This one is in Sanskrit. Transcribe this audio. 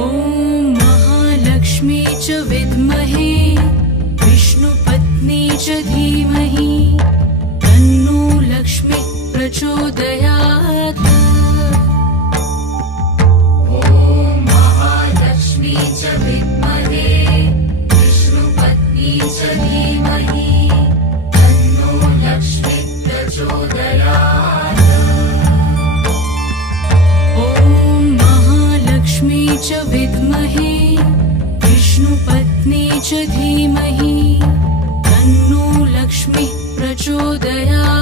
ॐ महालक्ष्मी च विद्महे विष्णुपत्नी च धीमहि तन्नो लक्ष्मी प्रचोदयात्। ॐ महालक्ष्मी च विद्महे विष्णुपत्नी च धीमहि तन्नो लक्ष्मी प्रचोदयात्। ॐ महालक्ष्मी च विद्महे विष्णुपत्नी च धीमहि तन्नो लक्ष्मी प्रचोदयात्।